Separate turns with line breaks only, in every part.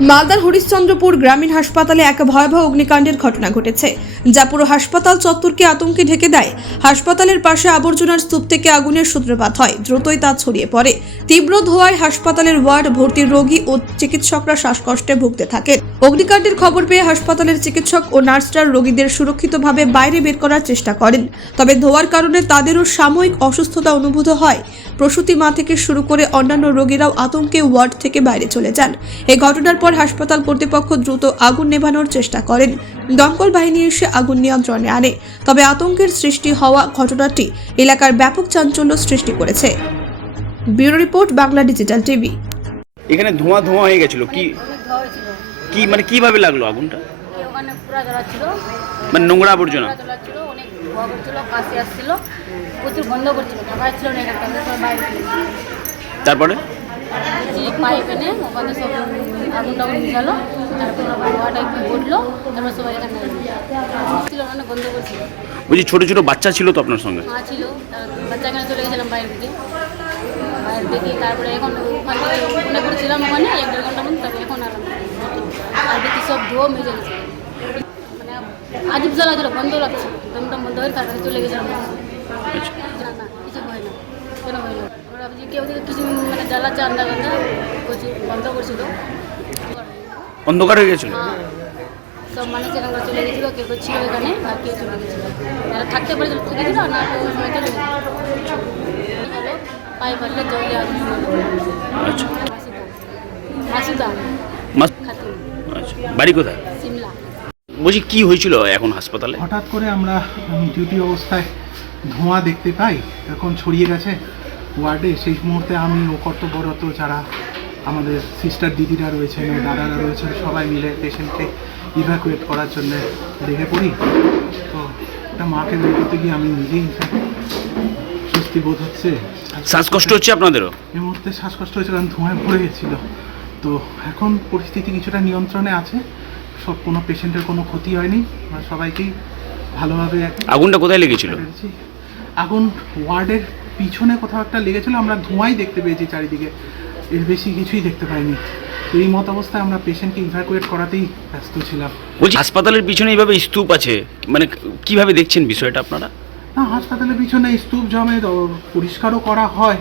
মালদার হরিশ্চন্দ্রপুর গ্রামীণ হাসপাতালে এক ভয়াবহ অগ্নিকাণ্ডের ঘটনা ঘটেছে, যা পুরো হাসপাতাল চত্বরকে আতঙ্কে ঢেকে দেয়। হাসপাতালের পাশে আবর্জনার স্তূপ থেকে আগুনের সূত্রপাত হয়, দ্রুতই তা ছড়িয়ে পড়ে। তীব্র ধোঁয়ায় হাসপাতালের ওয়ার্ড ভর্তি রোগী ও চিকিৎসকরা শ্বাসকষ্টে ভুগতে থাকেন। অগ্নিকাণ্ডের খবর পেয়ে হাসপাতালের চিকিৎসক ও নার্সরা রোগীদের সুরক্ষিতভাবে বাইরে বের করার চেষ্টা করেন। তবে ধোঁয়ার কারণে তাদেরও সাময়িক অসুস্থতা অনুভূত হয়। প্রসূতি মা থেকে শুরু করে অন্যান্য রোগীরাও আতঙ্কে ওয়ার্ড থেকে বাইরে চলে যান। এই ঘটনার পর হাসপাতাল কর্তৃপক্ষ দ্রুত আগুন নেভানোর চেষ্টা করেন। দমকল বাহিনী এসে আগুন নিয়ন্ত্রণে আনে। তবে আতঙ্কের সৃষ্টি হওয়া ঘটনাটি এলাকার ব্যাপক চাঞ্চল্য সৃষ্টি করেছে। Bureau report Bangla digital TV.
এখানে ধোঁয়া ধোঁয়া হয়ে গেছিল। কি
অনেক ধোয়া হয়েছিল
কি মানে কীভাবে লাগল আগুনটা?
এই ওখানে পুরা জ্বালাচ্ছিল
মানে নোংরা আবর্জনা?
পুরা জ্বালাচ্ছিল অনেক ধোয়া করছিল কাশি আসছিল। প্রচুর গন্ধ করছিল থাকা ছিল না এখানটা বাইরে
তারপরে?
যে পাইপ এনে ওখানে সব আগুন টাগুন মিশালো তারপর ধোয়াটা একটু ঘটলো তারপর সবাই এখানে ছিল অনেক গন্ধ করছিল
বলছি ছোট ছোট বাচ্চা ছিল তো আপনার সঙ্গে?
মা ছিল বাচ্চা এখানে চলে গেছিলাম বাইরে থেকে। বাইরে থেকে তারপরে এখন ওখান থেকে মনে করেছিলাম ওখানে এক দেড় ঘণ্টা মতো তারপরে এখন আরাম আর দেখি সব ধোয়া মেজে গেছে। মানে আজব জ্বালা ছিল বন্ধ লাগছিল দমটা বন্ধ হয়ে তারপরে চলে গেছিলাম। না না কিছু হয় না। কেন হয় না? ভাবছি কেউ থেকে কিছু মানে জ্বালাচ্ছে বন্ধ করছিল।
অন্ধকার হয়ে গেছিল?
হ্যাঁ। সব মানুষ এরকম চলে গেছিল কেউ কেউ ছিল এখানে আর কেউ চলে গেছিল। যারা থাকতে পারেছিল থেকেছিল না কেউ সময় চলে গেছিল পাই পারলে জলে
আচ্ছা।
মাসুদা।
আচ্ছা। বাড়ি কোথায়?
সিমলা।
বলছি কি হয়েছিল এখন হাসপাতালে?
হঠাৎ করে আমরা ডিউটি অবস্থায় ধোঁয়া দেখতে পাই এখন ছড়িয়ে গেছে। ওয়ার্ডে সেই মুহূর্তে আমি ও কর্তব্যরত যারা আমাদের সিস্টার দিদিরা রয়েছেন ও দাদারা রয়েছেন সবাই মিলে পেশেন্টকে ইভ্যাকুয়েট করার জন্য লেগে পড়ি। তো একটা মাকে বের করতে গিয়ে আমি নিজেই স্বস্তি বোধ হচ্ছে।
শ্বাসকষ্ট হচ্ছে আপনাদেরও?
এই মুহূর্তে শ্বাসকষ্ট হয়েছে কারণ ধোঁয়ায় ভরে গেছিল। তো এখন পরিস্থিতি কিছুটা নিয়ন্ত্রণে আছে। সব কোনো পেশেন্টের কোনো ক্ষতি হয়নি। সবাইকেই ভালোভাবে
আগুনটা কোথায় লেগেছিল।
আগুন ওয়ার্ডের পিছনে কোথাও একটা লেগেছিল আমরা ধোঁয়াই দেখতে পেয়েছি চারিদিকে। এর বেশি কিছুই দেখতে পাইনি। তো এই মত অবস্থায় আমরা পেশেন্টকে ইভ্যাকুয়েট করাতেই ব্যস্ত ছিলাম।
বলছি হাসপাতালের পিছনে এইভাবে স্তূপ আছে? মানে কীভাবে দেখছেন বিষয়টা আপনারা?
না হাসপাতালের পিছনে স্তূপ জমে পরিষ্কারও করা হয়।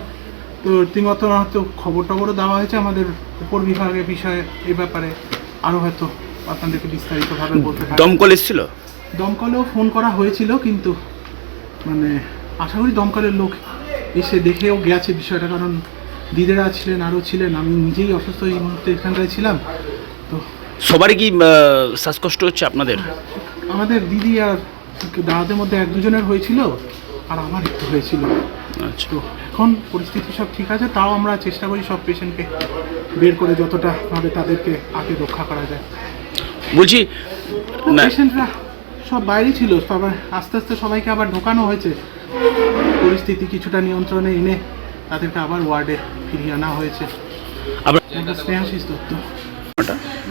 তো রীতিমতো হয়তো খবর টবরও দেওয়া হয়েছে আমাদের উপর বিভাগের বিষয়ে এই ব্যাপারে। আরও হয়তো আপনাদেরকে বিস্তারিতভাবে বলতে পারি।
দমকল এসেছিল?
দমকলেও ফোন করা হয়েছিল কিন্তু মানে আশা করি দমকলের লোক এসে দেখেও গেছে বিষয়টা কারণ দিদিরা ছিলেন আরও ছিলেন আমি নিজেই অসুস্থ এই মুহূর্তে এখানটায় ছিলাম। তো
সবারই কি শ্বাসকষ্ট হচ্ছে আপনাদের?
আমাদের দিদি আর দাদাদের মধ্যে এক দুজনের হয়েছিল আর আমার একটু হয়েছিল।
আচ্ছা।
এখন পরিস্থিতি সব ঠিক আছে তাও আমরা চেষ্টা করি সব পেশেন্টকে বের করে যতটা ভাবে তাদেরকে আগে রক্ষা করা যায়।
বলছি
পেশেন্টরা সব বাইরে ছিল সবাই আস্তে আস্তে সবাইকে আবার ঢোকানো হয়েছে। পরিস্থিতি কিছুটা নিয়ন্ত্রণে এনে তাদেরকে আবার ওয়ার্ডে ফিরিয়ে আনা হয়েছে। স্নেহাশিস দত্ত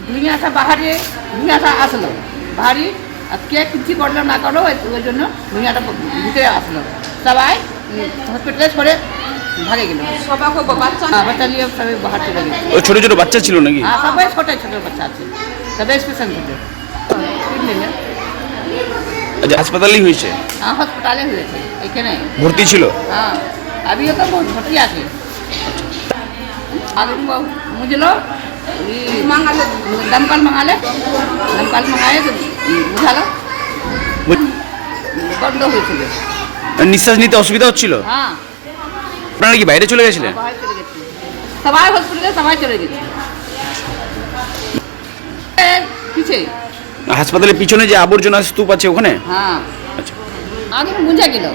দুনিয়াটা বাহারে দুনিয়াটা আসলো। বাহারি আর কে কিছু করল না করল ওই জন্য দুনিয়াটা ভিতরে আসলো। সবাই হসপিটালে সরে ভাগে গেল। হ্যাঁ, বাচ্চা নিয়ে সবাই বাহার চলে
ওই ছোট ছোট বাচ্চা ছিল নাকি?
হ্যাঁ সবাই ছোট ছোট বাচ্চা আছে। সবাই স্পেশাল কিডনিতে
আচ্ছা হাসপাতালেই হয়েছে
হ্যাঁ হসপিটালে হয়েছে এখানে
ভর্তি ছিল
हाँ अभी तो बहुत भर्ती आके आगे मुझलो मंगा ले दमकल मंगा ले दमकल मंगाए तो बुझा लो বন্ধ হয়েছিল
নিঃশ্বাস নিতে অসুবিধা হচ্ছিল
হ্যাঁ
আপনারা কি বাইরে চলে গেছিলেন
সবাই চলে গেছে সবাই হসপিটালে সবাই চলে গেছে এ, পিছে
হাসপাতালের পিছনে যে আবর্জনা স্তূপ আছে ওখানে?
হ্যাঁ।
আচ্ছা।
আগে বুঝে গেল।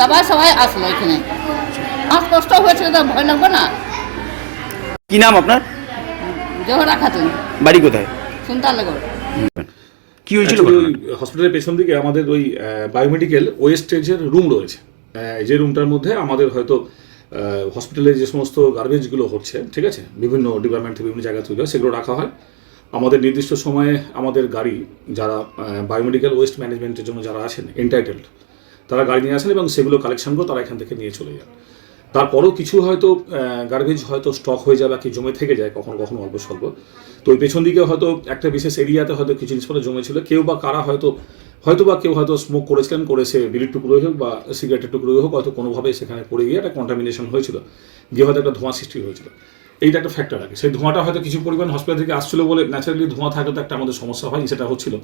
সবাই সবাই আসলো এখানে। আমার কষ্ট হয়েছিল তো ভয় লাগবে না।
কি নাম আপনার?
জোহরা খাতুন।
বাড়ি কোথায়?
সুনতাল
কি হয়েছিল
ওই হসপিটালের পেছন দিকে আমাদের ওই বায়োমেডিক্যাল ওয়েস্টেজের রুম রয়েছে যে রুমটার মধ্যে আমাদের হয়তো হসপিটালে যে সমস্ত গার্বেজগুলো হচ্ছে ঠিক আছে? বিভিন্ন ডিপার্টমেন্ট থেকে বিভিন্ন জায়গা থেকে সেগুলো রাখা হয়। আমাদের নির্দিষ্ট সময়ে আমাদের গাড়ি যারা বায়োমেডিক্যাল ওয়েস্ট ম্যানেজমেন্টের জন্য যারা আছেন এন্টাইটেলড তারা গাড়ি নিয়ে আসেন এবং সেগুলো কালেকশন করে তারা এখান থেকে নিয়ে চলে যান। তারপরেও কিছু হয়তো গার্বেজ হয়তো স্টক হয়ে যায় বা কি জমে থেকে যায়, কখনো কখনো অল্প স্বল্প। তো ওই পেছন দিকে হয়তো একটা বিশেষ এরিয়াতে হয়তো কিছু জিনিসপত্র জমেছিল, কেউ বা কারা হয়তো হয়তো বা কেউ হয়তো স্মোক করেছিলেন, করে সে বিড়ির টুকরোই হোক বা সিগারেটের টুকরোই হোক, হয়তো কোনোভাবে সেখানে পড়ে গিয়ে একটা কন্টামিনেশন হয়েছিল, গিয়ে হয়তো একটা ধোঁয়া সৃষ্টি হয়েছিল। এইটা একটা ফ্যাক্টর আছে সেই ধোঁয়াটা হয়তো কিছু পরিমাণ হসপিটাল থেকে আসছিল বলে ন্যাচারালি ধোঁয়া থাকলে তো একটা আমাদের সমস্যা হয় সেটা হচ্ছিল।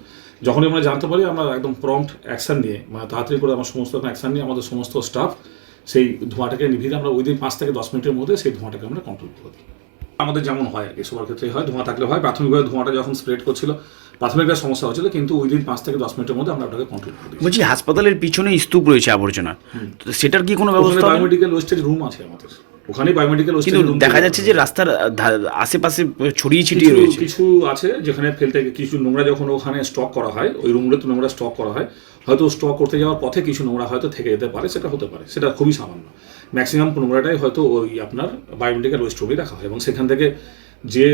যখনই আমরা জানতে পারি আমরা একদম প্রম্পট অ্যাকশন নিয়ে মানে তাড়াতাড়ি করে আমার সমস্ত অ্যাকশন নিয়ে আমাদের সমস্ত স্টাফ সেই ধোঁয়াটাকে নিভিয়ে আমরা ওই দিন পাঁচ থেকে দশ মিনিটের মধ্যে সেই ধোঁয়াটাকে আমরা কন্ট্রোল করে দিই। আমাদের যেমন হয় আর কি সবার ক্ষেত্রে হয় ধোঁয়া থাকলে হয়। প্রাথমিকভাবে ধোঁয়াটা যখন স্প্রেড করছিল প্রাথমিকভাবে সমস্যা হচ্ছিল কিন্তু ওই দিন পাঁচ থেকে দশ মিনিটের মধ্যে আমরা ওটাকে কন্ট্রোল করে
বলছি হাসপাতালের পিছনে স্তূপ রয়েছে আবর্জনা। সেটার কি কোনো ব্যবস্থা?
বায়োমেডিকেল ওয়েস্টেজ রুম আছে আমাদের। ওখানে বায়োমেডিকেল ওয়েস্টেজ
কিন্তু দেখা যাচ্ছে যে রাস্তার আশেপাশে ছড়িয়ে ছিটিয়ে রয়েছে।
কিছু আছে যেখানে ফেলতে কিছু নোংরা যখন ওখানে স্টক করা হয় ওই রুমগুলোতে নোংরা স্টক করা হয় হয়তো স্টক করতে যাওয়ার পথে কিছু নোংরা হয়তো থেকে যেতে পারে সেটা হতে পারে সেটা খুবই সামান্য। ম্যাক্সিমাম নোংরাটাই হয়তো ওই আপনার বায়োমেডিক্যাল ওয়েস্ট রুমে রাখা হয় এবং সেখান থেকে যে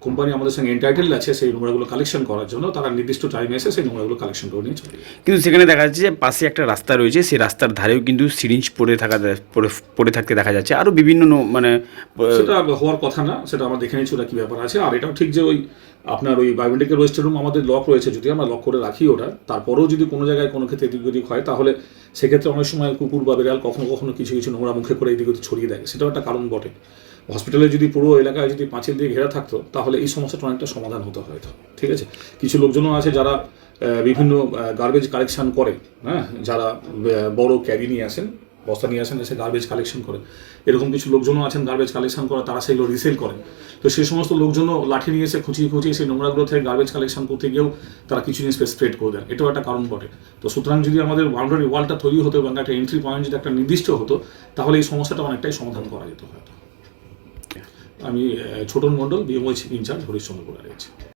কোম্পানি আমাদের সঙ্গে এন্টাইটেল আছে সেই নোংরাগুলো কালেকশন করার জন্য তারা নির্দিষ্ট টাইমে এসে সেই নোংরাগুলো কালেকশন করে নিয়ে চলে
কিন্তু সেখানে দেখা যাচ্ছে যে পাশে একটা রাস্তা রয়েছে সেই রাস্তার ধারেও কিন্তু সিরিঞ্জ পড়ে থাকা পড়ে থাকতে দেখা যাচ্ছে। আরও বিভিন্ন মানে
সেটা হওয়ার কথা না সেটা আমরা দেখে নিচ্ছি ওটা কী ব্যাপার আছে। আর এটাও ঠিক যে ওই আপনার ওই বায়োমেডিক্যাল ওয়েস্ট রুম আমাদের লক রয়েছে যদি আমরা লক করে রাখি ওটা তারপরেও যদি কোনো জায়গায় কোনো ক্ষেত্রে এদিক ওদিক হয় তাহলে সেক্ষেত্রে অনেক সময় কুকুর বা বিড়াল কখনো কখনো কিছু কিছু নোংরা মুখে করে এদিক ওদিক ছড়িয়ে দেয়। সেটাও একটা কারণ বটে। হসপিটালে যদি পুরো এলাকায় যদি পাঁচিল দিয়ে ঘেরা থাকতো, তাহলে এই সমস্যাটা অনেকটা সমাধান হতো হয়তো। ঠিক আছে? কিছু লোকজনও আছে যারা বিভিন্ন গার্বেজ কালেকশন করে হ্যাঁ? যারা বড় ক্যারি নিয়ে আসেন, বস্তা নিয়ে আসেন, এসে গার্বেজ কালেকশন করে। এরকম কিছু লোকজনও আছেন গার্বেজ কালেকশন করে, তারা সেগুলো রিসেল করেন। তো সেই সমস্ত লোকজনও লাঠি নিয়ে এসে খুঁচিয়ে খুঁচিয়ে সেই নোংরাগুলো থেকে গার্বেজ কালেকশন করতে গিয়েও তারা কিছু জিনিস স্প্রেড করে দেন। এটাও একটা কারণ বটে। তো সুতরাং যদি আমাদের বাউন্ডারি ওয়ালটা তৈরি হতো এবং একটা এন্ট্রি পয়েন্ট যদি একটা নির্দিষ্ট হতো, তাহলে এই সমস্যাটা অনেকটাই সমাধান করা যেত হয়তো। আমি ছোটন মণ্ডল বিএমওই ইনচার্জ হরিশ্চন্দ্রপুর রয়েছে